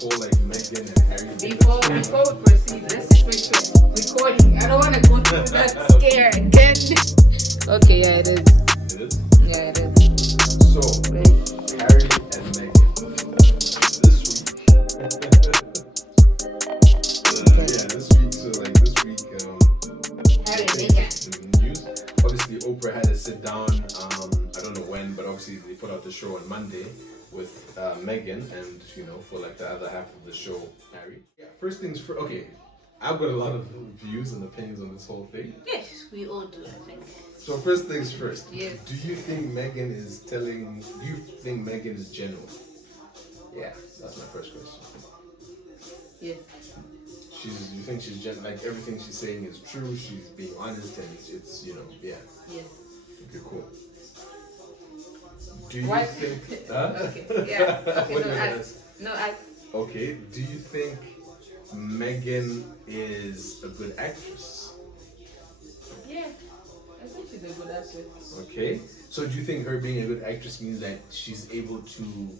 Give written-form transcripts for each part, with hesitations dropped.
this whole like Meghan and Harry. Before we proceed, let's switch to recording. I don't want to go through that scare again. Okay, yeah, it is. It is? Yeah, it is. So, Harry and Meghan. This week. This week, Harry and Meghan. in the news. Obviously, Oprah had to sit down, I don't know when, but obviously they put out the show on Monday with Meghan and, for like the other half of the show, Harry. Yeah, first things first, okay. I've got a lot of views and opinions on this whole thing. Yes, we all do, I think. So first things first. Yes. Do you think Meghan is genuine? Yeah, that's my first question. Yes. You think she's genuine? Like everything she's saying is true. She's being honest, and it's yeah. Yes. Okay, cool. Do you Why? think? Okay. Yeah. Okay. What No, do you ask. No, ask. Okay. Do you think Meghan is a good actress? Yeah. I think she's a good actress. Okay. So do you think her being a good actress means that she's able to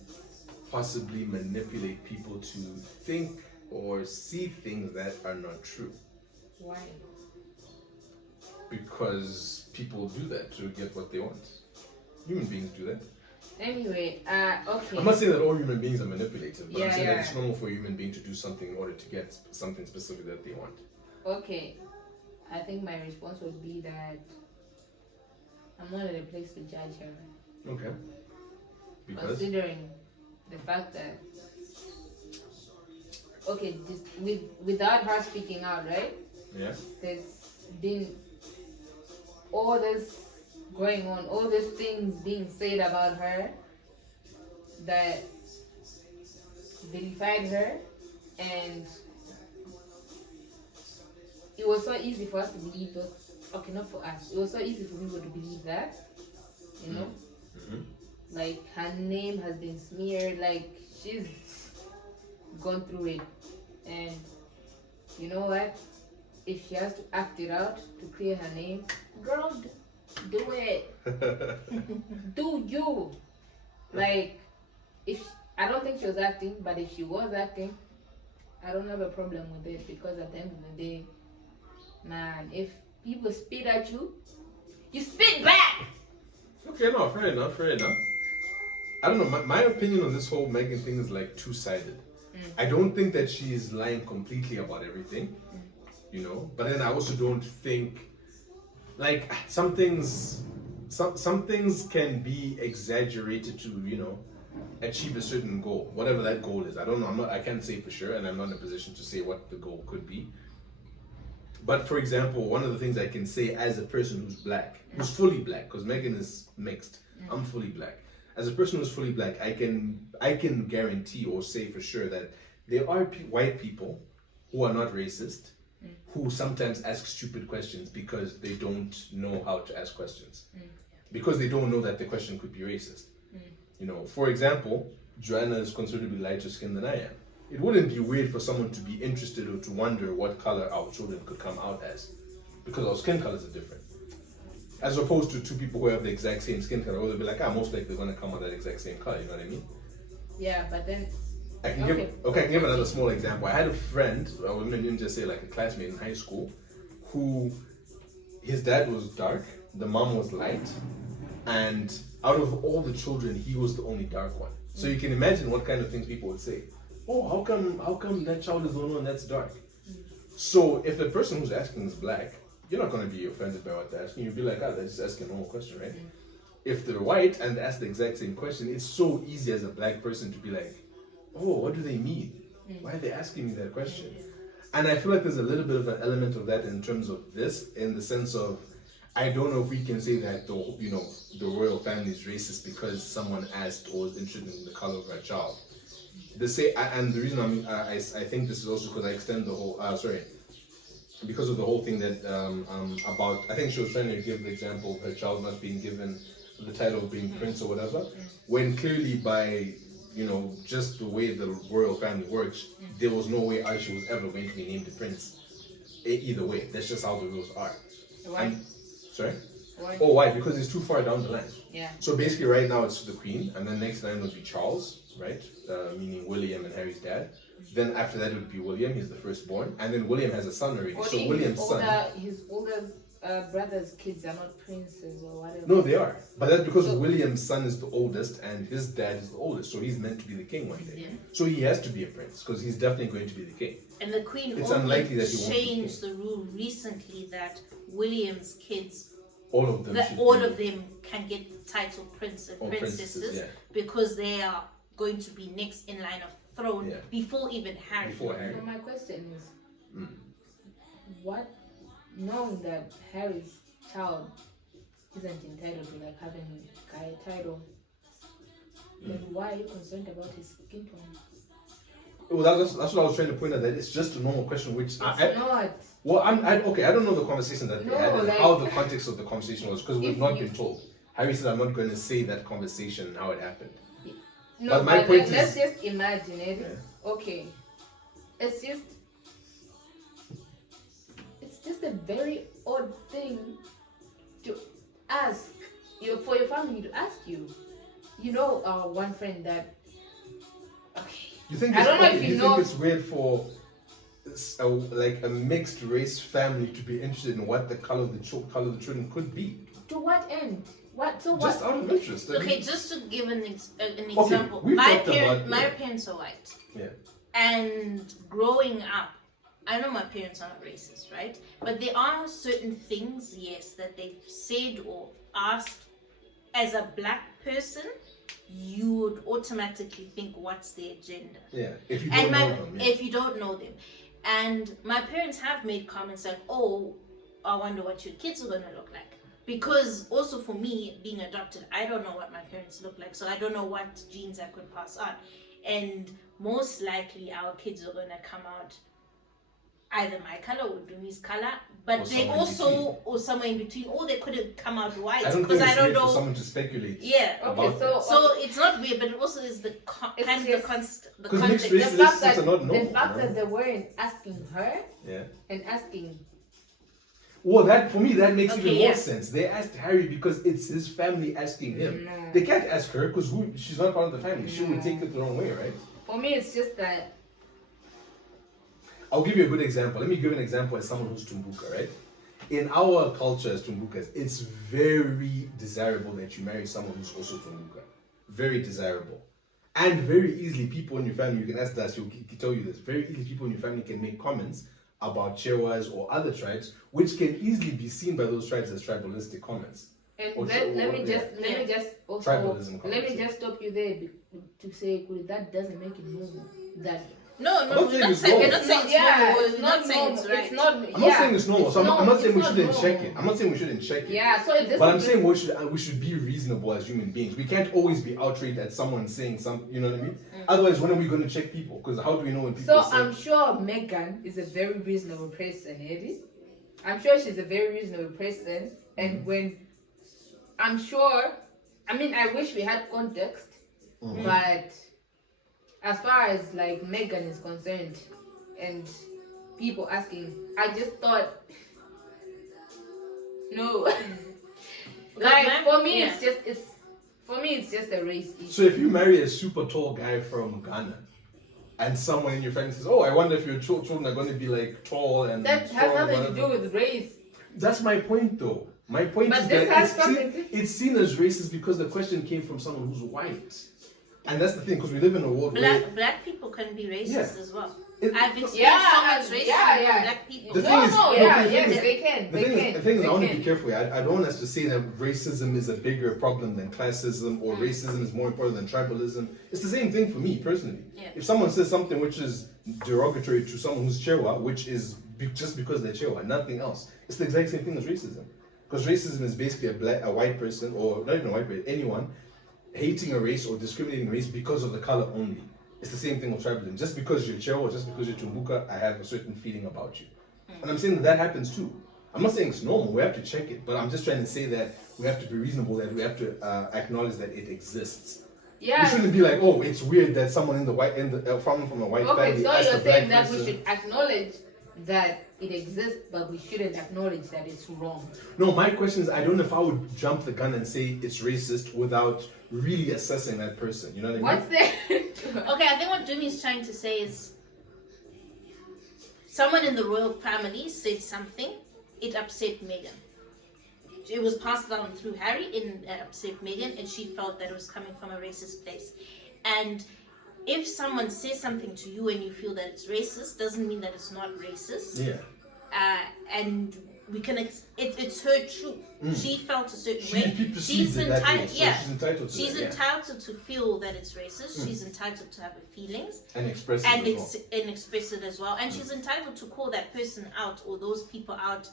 possibly manipulate people to think or see things that are not true? Why? Because people do that to get what they want. Human beings do that. Anyway, okay. I'm not saying that all human beings are manipulative, but I'm saying that Yeah. it's normal for a human being to do something in order to get something specific that they want. Okay. I think my response would be that I'm not in a place to judge her. Okay. Because? Considering the fact that, okay, without her speaking out, right? Yeah. There's been all this going on, all these things being said about her that vilified her, and it was so easy for us to believe those. Okay, not for us. It was so easy for people to believe that, Mm-hmm. like her name has been smeared, like she's gone through it, and you know what? If she has to act it out to clear her name, girl, do it. Do you? Like, I don't think she was acting, but if she was acting, I don't have a problem with it, because at the end of the day, man, if people spit at you, you spit back. Okay, no, fair enough. I don't know, my opinion on this whole Meghan thing is like two-sided. I don't think that she is lying completely about everything, but then I also don't think, like, some things can be exaggerated to, achieve a certain goal, whatever that goal is. I don't know, I can't say for sure, and I'm not in a position to say what the goal could be. But for example, one of the things I can say as a person who's black, who's fully black, because Meghan is mixed, I'm fully black. As a person who's fully black, I can guarantee or say for sure that there are white people who are not racist, who sometimes ask stupid questions because they don't know how to ask questions, because they don't know that the question could be racist. For example, Joanna is considerably lighter skinned than I am. It wouldn't be weird for someone to be interested or to wonder what color our children could come out as, because our skin colors are different. As opposed to two people who have the exact same skin color, they'll be like, most likely they're going to come out that exact same color, you know what I mean? Yeah, but then I can give another small example. I had a friend, I wouldn't just say like a classmate in high school, who his dad was dark, the mom was light, and out of all the children, he was the only dark one. So you can imagine what kind of things people would say. Oh, how come that child is the only one that's dark? So if the person who's asking is black, you're not going to be offended by what they're asking. You'll be like, they're just asking a normal question, right? If they're white and they ask the exact same question, it's so easy as a black person to be like, oh, what do they mean? Why are they asking me that question? And I feel like there's a little bit of an element of that in terms of this, in the sense of, I don't know if we can say that the royal family is racist because someone asked or was interested in the color of her child. And the reason I think this is also because I extend the whole because of the whole thing that about, I think she was trying to give the example of her child not being given the title of being prince or whatever, when clearly by just the way the royal family works, there was no way Archie was ever going to be named the prince. Either way, that's just how the rules are. why? Sorry? Why? Oh, why? Because it's too far down the line. Yeah. So basically right now it's the Queen, and then next line would be Charles, right? Meaning William and Harry's dad. Then after that it would be William, he's the firstborn, and then William has a son already. Or So William's son. His older brother's kids are not princes or whatever. No, they are. But that's because William's son is the oldest and his dad is the oldest. So he's meant to be the king one day. Yeah. So he has to be a prince because he's definitely going to be the king. And the Queen It's only unlikely that he won't be changed the rule recently that William's kids, All of them. that should all be- of them can get title prince and or princesses yeah. because they are going to be next in line of throne Yeah. before even Harry. Before Harry. So my question is, Mm. what, knowing that Harry's child isn't entitled to like having a title, then why are you concerned about his skin tone? Well, that's what I was trying to point out, that it's just a normal question, which It's not. well, okay, I don't know the conversation that they No, had and like- how the context of the conversation was because we've If not you- been told. Harry said, I'm not going to say that conversation and how it happened. No, But my but point let's is- just imagine it. Yeah. Okay, it's just a very odd thing to ask for your family to ask you. You know, one friend that. Okay. You think I it's, don't know okay, if you you think know. it's weird for like a mixed race family to be interested in what the color of the children could be? To what end? What? So Just what? out of interest. I Okay, mean, just to give an example, we've talked about- my parents are white, yeah. and growing up, I know my parents aren't racist, right? But there are certain things, yes, that they've said or asked. As a black person, you would automatically think, "What's their agenda?" Yeah. If you And don't know them. Yeah. if you don't know them, and my parents have made comments like, "Oh, I wonder what your kids are gonna look like." Because also for me, being adopted, I don't know what my parents look like, so I don't know what genes I could pass on, and most likely our kids are gonna come out either my color or Dumi's color, but Or they somewhere in also between. or somewhere in between, or they could have come out white I don't think because it's I don't weird for know. someone to speculate. Yeah. Okay, about so that. So it's not weird, but it also is the It's kind of just- the 'Cause context. mixed the races fact are not that normal, no? they weren't asking her Yeah. and asking. Well, that for me that makes Okay, even more yeah. sense. They asked Harry because it's his family asking him. No. They can't ask her because she's not part of the family. She would take it the wrong way, right? For me, it's just that. I'll give you a good example. Let me give an example as someone who's Tumbuka, right? In our culture as Tumbukas, it's very desirable that you marry someone who's also Tumbuka. Very desirable. And very easily, people in your family, you can ask us, he'll tell you this, very easily people in your family can make comments about Chewas or other tribes, which can easily be seen by those tribes as tribalistic comments. And Or let me yeah. just also Tribalism let me comments. just stop you there to say that doesn't make it normal. That No, I'm not we're saying not it's saying we're normal. not saying it's yeah, normal. it's We're not not saying normal. it's right. It's not. I'm not saying it's normal, so I'm not saying we it's shouldn't not check normal. it. I'm not saying we shouldn't check it. Yeah, so it But I'm doesn't. saying we should be reasonable as human beings. We can't always be outraged at someone saying something, you know what I mean? Otherwise, when are we going to check people? Because how do we know when people So say... I'm sure Meghan is a very reasonable person, Eddie. I'm sure she's a very reasonable person, and when I'm sure, I mean, I wish we had context, but as far as like Meghan is concerned, and people asking, I just thought, no, like for me, Yeah. it's just a race issue. So if you marry a super tall guy from Ghana, and someone in your family says, "Oh, I wonder if your children are going to be like tall and That strong has or nothing to whatever." do with race. That's my point, though. My point But is this that has something it's seen as racist because the question came from someone who's white, and that's the thing. Because we live in a world where Black people can be racist Yeah. as well. It- I've experienced Yeah, so much racism yeah. from black people. The thing is- No, no, yeah, the thing yes, is- they can. The thing is, I want to be careful. I don't want us to say that racism is a bigger problem than classism, or racism is more important than tribalism. It's the same thing for me personally. Yeah. If someone says something which is derogatory to someone who's Chewa, which is just because they're Chewa, nothing else, it's the exact same thing as racism. Because racism is basically a white person, or not even a white person, anyone hating a race or discriminating a race because of the color only. It's the same thing with tribalism. Just because you're Chewa, just because you're Tumbuka, I have a certain feeling about you. And I'm saying that happens too. I'm not saying it's normal, we have to check it, but I'm just trying to say that we have to be reasonable, that we have to acknowledge that it exists. Yeah. We shouldn't be like, oh, it's weird that someone in the white, from a white Okay, family so asked a you're black saying that we person- should acknowledge that it exists, but we shouldn't acknowledge that it's wrong. No, my question is, I don't know if I would jump the gun and say it's racist without really assessing that person. You know what I mean? What's there? Okay, I think what Jimmy is trying to say is someone in the royal family said something, it upset Meghan. It was passed down through Harry, it upset Meghan, and she felt that it was coming from a racist place. And if someone says something to you and you feel that it's racist, doesn't mean that it's not racist. Yeah. And we can it's her truth. She felt a certain way. She's entitled. She's entitled to feel that it's racist. She's entitled to have her feelings and express it and express it as well. And she's entitled to call that person out or those people out.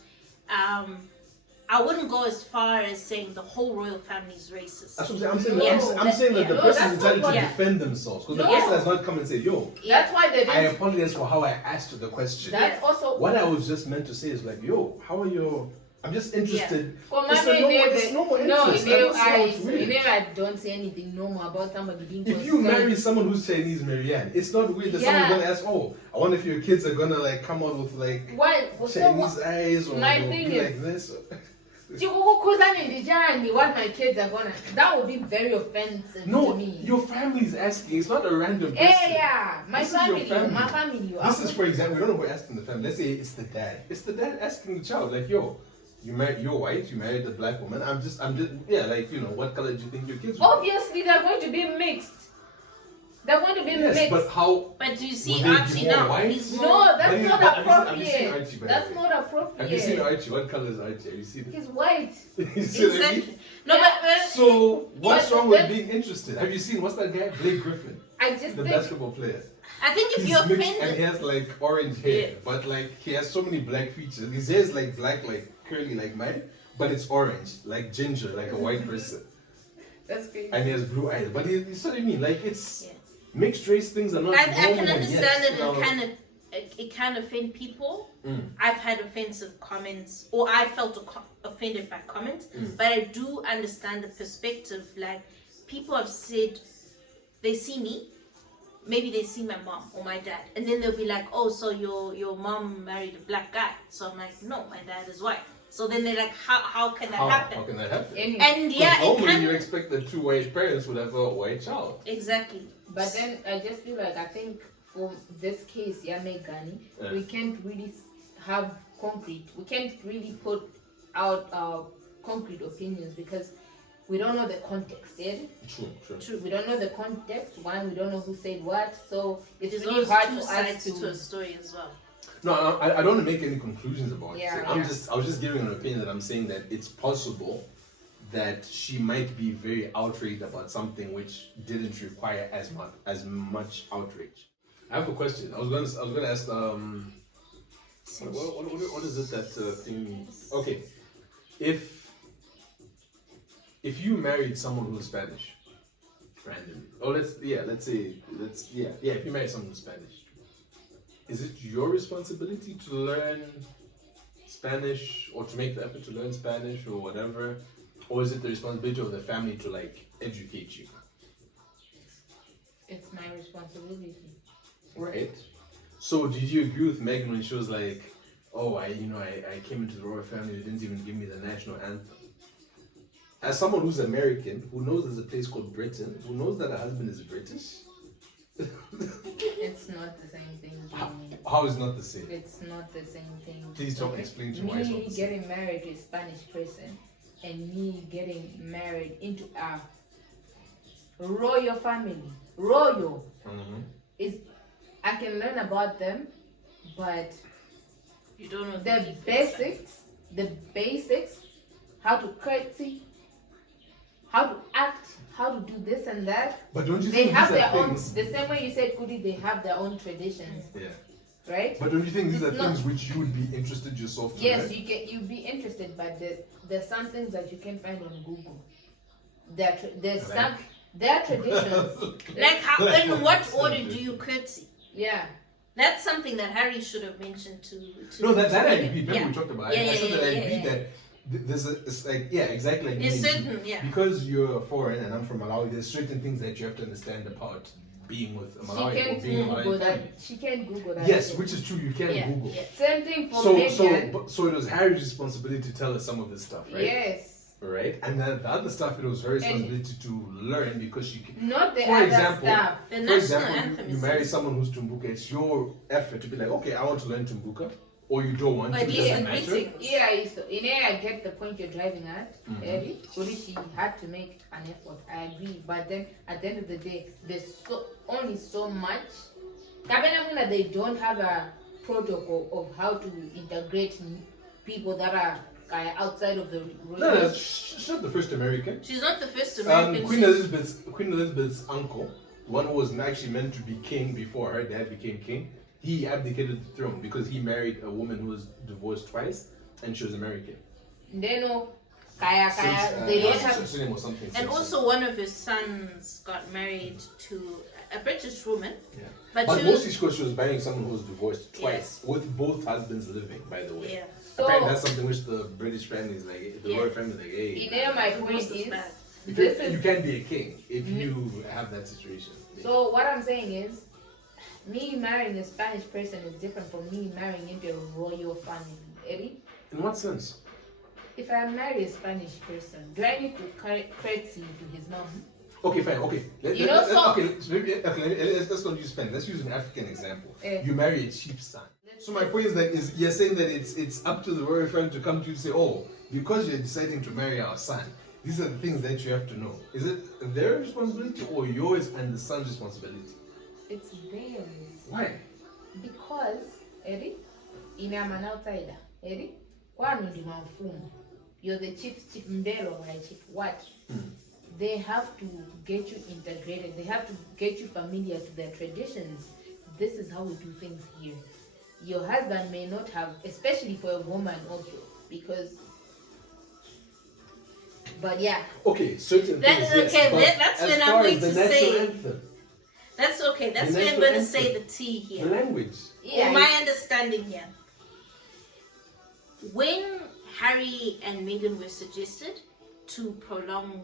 I wouldn't go as far as saying the whole royal family is racist. That's what I'm saying. I'm saying that the person is entitled to defend themselves, because the person has not come and said, "Yo, that's why they I apologize for how I asked the question." That's also what I was just meant to say is like, "Yo, how are your?" I'm just interested. It's normal interest. I don't say anything normal about somebody being If you marry someone who's Chinese, Marianne, it's not weird that someone's gonna ask, "Oh, I wonder if your kids are gonna like come out with like Chinese eyes or my thing is, like this." what my kids are gonna, that would be very offensive to me. Your family's asking. It's not a random person. Yeah, my family. This is, for example, we don't know who asking the family. Let's say it's the dad. It's the dad asking the child, like, "Yo, you're white. You married a black woman. I'm just, like, what color do you think your kids will be?" Obviously, they're going to be mixed. They're going to be mixed. But how? But do you see Archie now? He's no, that's not appropriate. Have you seen Archie, that's not appropriate. Have you seen Archie? What color is Archie? Have you seen it? He's white. Exactly. No, but so what's wrong with being interested? Have you seen what's that guy? Blake Griffin. The basketball player. I think if he's you're mixed offended, and he has like orange hair, but like he has so many black features. His hair is like black, like curly, like mine, but it's orange, like ginger, like a white person. That's crazy. And he has blue eyes. But you see what I mean? Like it's mixed race things are not. I can understand that it can offend people. I've had offensive comments, or I felt offended by comments, but I do understand the perspective. Like people have said, they see me, maybe they see my mom or my dad, and then they'll be like, "Oh, so your mom married a black guy?" So I'm like, "No, my dad is white." So then they're like, how can that happen? How can that happen? And normally you expect that two white parents would have a white child. Exactly. But then I just feel like, I think for this case, Meghan, we can't really have we can't really put out concrete opinions because we don't know the context, True. We don't know the context. One, we don't know who said what, so it's really hard for us to a story as well. No, I don't want to make any conclusions about it. I was just giving an opinion that I'm saying that it's possible that she might be very outraged about something which didn't require as much outrage. I have a question. I was gonna ask what is it that thing? Okay, if you married someone who's Spanish, randomly, if you married someone who's Spanish, is it your responsibility to learn Spanish or to make the effort to learn Spanish or whatever? Or is it the responsibility of the family to like educate you? It's my responsibility. Right. So did you agree with Meghan when she was like, "Oh, I came into the royal family, they didn't even give me the national anthem"? As someone who's American, who knows there's a place called Britain, who knows that her husband is British. It's not the same thing. How is not the same? It's not the same thing. Please explain to me. Me getting married to a Spanish person and me getting married into a royal family. Is I can learn about them, but you don't know the basics, how to curtsy, how to act, how to do this and that. But don't you they think have these their are own things? The same way you said Kudi, they have their own traditions. Yeah. Right? But don't you think these are things which you would be interested yourself to learn? Yes, you'd be interested, but there's some things that you can find on Google. Their traditions. Like how in what order do you curtsy? Yeah. That's something that Harry should have mentioned to No, that I agree. Remember we talked about it. I said that I agree that it's like, exactly like it's certain, because you're foreign and I'm from Malawi, there's certain things that you have to understand about being with a Malawi or being a Malawi family. She can't Google that. Yes, which is true, you can Google. Yeah. Same thing for Meghan. So it was Harry's responsibility to tell us some of this stuff, right? Yes. right? And then the other stuff, it was her responsibility to learn because she can. Not the For other example, stuff. The For national example, anthem you is marry someone who's Tumbuka, it's your effort to be like, okay, I want to learn Tumbuka, or you don't want But to, it yeah, doesn't matter. greeting. Yeah, I get the point you're driving at, Eddie. Only she had to make an effort. I agree. But then at the end of the day, there's only so much. Kabenamuna, they don't have a protocol of how to integrate people that are outside of the No, she's not the first American. She's not the first American. Queen Elizabeth's uncle, one who was actually meant to be king before her dad became king, he abdicated the throne because he married a woman who was divorced twice and she was American. They know They don't have. And also, one of his sons got married to a British woman. Yeah. But mostly because she was marrying someone who was divorced twice, with both husbands living, by the way. Yeah. Apparently, that's something which the British family is like, the royal family is like, hey. You know, my point is, you can't be a king if you have that situation. So what I'm saying is, me marrying a Spanish person is different from me marrying into a royal family. Eddie? In what sense? If I marry a Spanish person, do I need to curtsy to his mom? Okay, fine. Okay, let's not use Spain. Let's use an African example. You marry a chief's son. So my point is that you're saying that it's up to the royal family to come to you and say, oh, because you're deciding to marry our son, these are the things that you have to know. Is it their responsibility or yours and the son's responsibility? It's theirs. Why? Because, Eddie, I'm an outsider. Eddie, you're the chief mbero, right? Chief what? They have to get you integrated. They have to get you familiar to their traditions. This is how we do things here. Your husband may not have, especially for a woman also, because. But yeah. Okay, certain things. Okay, yes, that's when I'm going to say. Anthem, that's okay. That's when I'm going to say the T here. the language. Yeah. Or my understanding here. When Harry and Meghan were suggested to prolong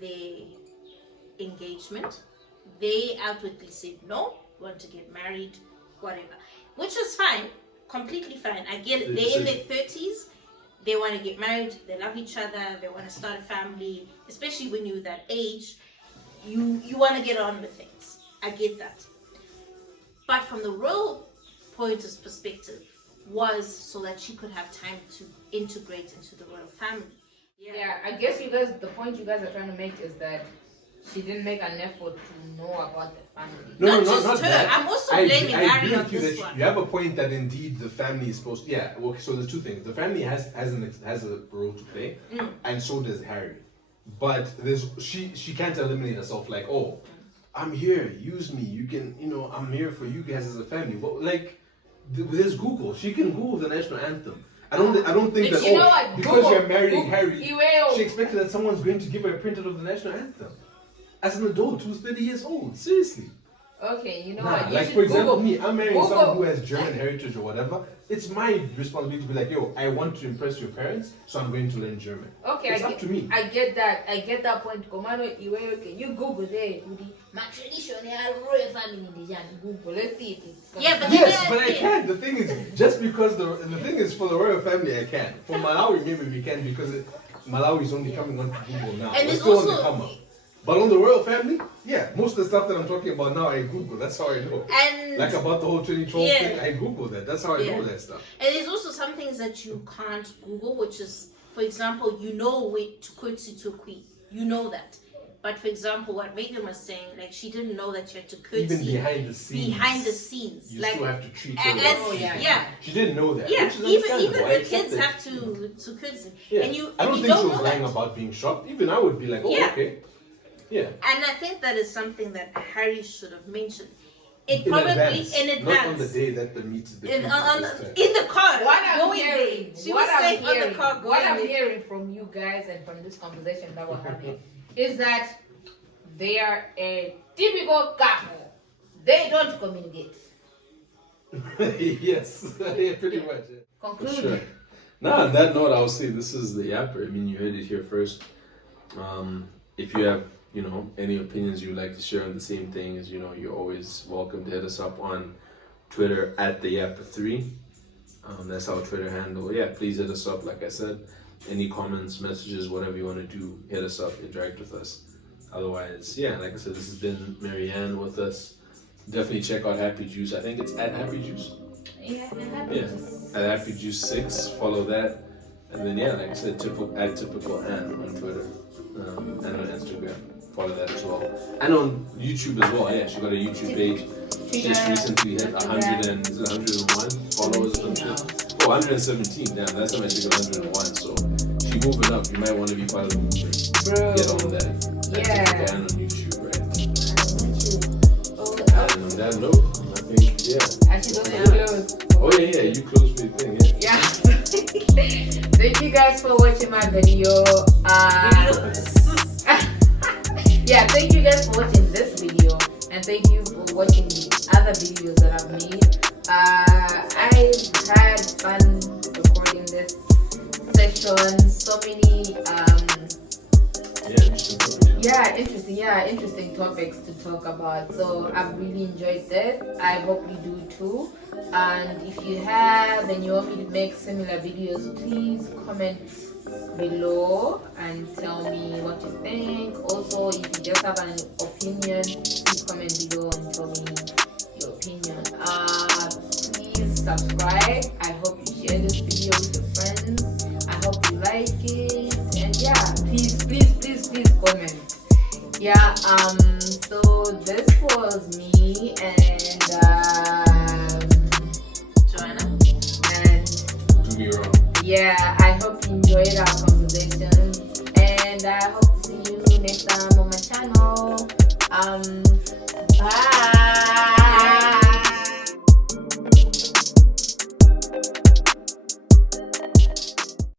their engagement, they outwardly said no, want to get married, whatever, which is fine, completely fine. I get it. They're in their 30s, they want to get married, they love each other, they want to start a family. Especially when you're that age, you want to get on with things. I get that. But from the royal pointer's perspective, was so that she could have time to integrate into the royal family. Yeah, I guess the point you guys are trying to make is that she didn't make an effort to know about the family. Not her. That. I'm also blaming Harry on this one. You have a point that indeed the family is supposed to, okay, so there's two things. The family has a role to play, and so does Harry. But she can't eliminate herself like, oh, I'm here, use me, you can, I'm here for you guys as a family. But like, there's Google. She can Google the national anthem. I don't think that because you're marrying Harry, she expected that someone's going to give her a printout of the national anthem. As an adult who's 30 years old, seriously. Okay, what? Like for example, me, I'm marrying someone who has German heritage or whatever. It's my responsibility to be like, yo, I want to impress your parents, so I'm going to learn German. Okay, it's up to me. I get that point. Commando, you Google there. My traditional royal family in Google. Let's see if it's. Yeah, but I can't. The thing is, just because the thing is for the royal family, I can. For Malawi, maybe we can because Malawi is only coming on to Google now. And it's still on the come up. But on the royal family, most of the stuff that I'm talking about now, I Google. That's how I know. And like about the whole 2012 thing, I Google that. That's how I know that stuff. And there's also some things that you can't Google, which is, for example, way to curtsy to a queen. You know that. But for example, what Meghan was saying, like she didn't know that you had to curtsy. Even behind the scenes. Behind the scenes. You like, still have to treat her. She didn't know that. Yeah, even the kids have to curtsy. Yeah. And you, I don't and think you she was lying about being shocked. Even I would be like, okay. Yeah. And I think that is something that Harry should have mentioned. In advance. Not on the day that the meeting. In the car. What I'm hearing, what I'm hearing from you guys and from this conversation that we're having is that they are a typical couple. They don't communicate. Yes, yeah, pretty much. Conclude. Sure. Now, on that note, I'll say this is the Yapper. I mean, you heard it here first. If you have, any opinions you'd like to share on the same thing, as you're always welcome to hit us up on Twitter at the Yapper3. That's our Twitter handle. Yeah, please hit us up. Like I said, any comments, messages, whatever you want to do, hit us up, interact with us. Otherwise, yeah, like I said, this has been Marianne with us. Definitely check out Happy Juice. I think it's at Happy Juice. Yeah, At Happy Juice 6. Follow that. And then, yeah, like I said, typical Ann on Twitter and on Instagram. Follow that as well. And on YouTube as well. Yeah, she got a YouTube page. She just recently hit 101 followers or something. Oh, 117. Damn, that's how much she got 101. So she moving up. You might want to be part of the movement. Bro. Get on that. Yeah. Typical Ann on YouTube, right? And on that note, I think, yeah. Actually, don't close. Oh, yeah, you closed me thing, yeah. Thank you guys for watching my video. Yeah, thank you guys for watching this video, and thank you for watching the other videos that I've made. I've had fun recording this session. So many interesting topics to talk about. So I've really enjoyed this. I hope you do too. And if you have and you want me to make similar videos, please comment below and tell me what you think. Also, if you just have an opinion, please comment below and tell me your opinion. Please subscribe. I hope you share this video with your friends. I hope you like it. And yeah, please comment. Yeah, so this was me and Joanna. Do me wrong. Yeah, I hope you enjoyed our conversation, and I hope to see you next time on my channel.